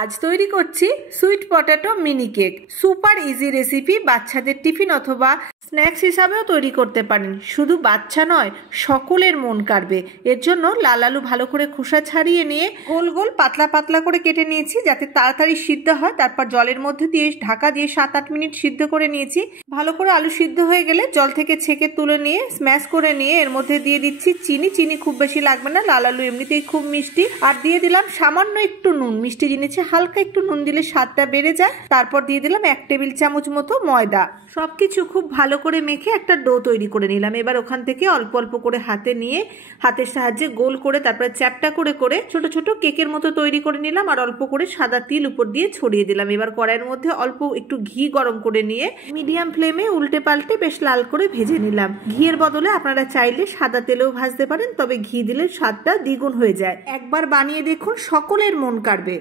আজ তৈরি করছি sweet potato mini cake. Super easy recipe, বাচ্চাদের টিফিন অথবা স্ন্যাক্স হিসাবেও তৈরি করতে পারেন। শুধু বাচ্চা নয়, সকলের মন কাড়বে। এর জন্য লাল আলু ভালো করে খোসা ছাড়িয়ে নিয়ে গোল গোল পাতলা পাতলা করে কেটে নিয়েছি যাতে তাড়াতাড়ি সিদ্ধ হয়। তারপর জলের মধ্যে দিয়ে ঢাকা দিয়ে 7-8 মিনিট সিদ্ধ করে নিয়েছি। ভালো করে আলু সিদ্ধ হয়ে গেলে জল থেকে ছেঁকে তুলে নিয়ে স্ম্যাশ করে নিয়ে এর মধ্যে দিয়ে দিচ্ছি চিনি খুব বেশি লাগবে না, লাল আলু এমনিতেই খুব মিষ্টি। আর দিয়ে দিলাম সামান্য একটু নুন, মিষ্টি জিনিসে হালকা একটু নুন দিলে স্বাদটা বেড়ে যায়। তারপর দিয়ে দিলাম 1 টেবিল চামচ মতো ময়দা। সবকিছু খুব ভালো করে মেখে একটা ডো তৈরি করে নিলাম। এবার ওখান থেকে অল্প অল্প করে হাতে নিয়ে হাতের সাহায্যে গোল করে তারপরে চ্যাপটা করে করে ছোট ছোট কেকের মতো তৈরি করে নিলাম আর অল্প করে সাদা তিল উপর দিয়ে ছড়িয়ে দিলাম। এবার কড়াইয়ের মধ্যে অল্প একটু ঘি গরম করে নিয়ে মিডিয়াম ফ্লেমে উল্টে পাল্টে বেশ লাল করে ভেজে নিলাম। ঘিয়ের বদলে আপনারা চাইলে সাদা তেলেও ভাজতে পারেন, তবে ঘি দিলে স্বাদটা দ্বিগুণ হয়ে যায়। একবার বানিয়ে দেখুন, সকলের মন কাড়বে।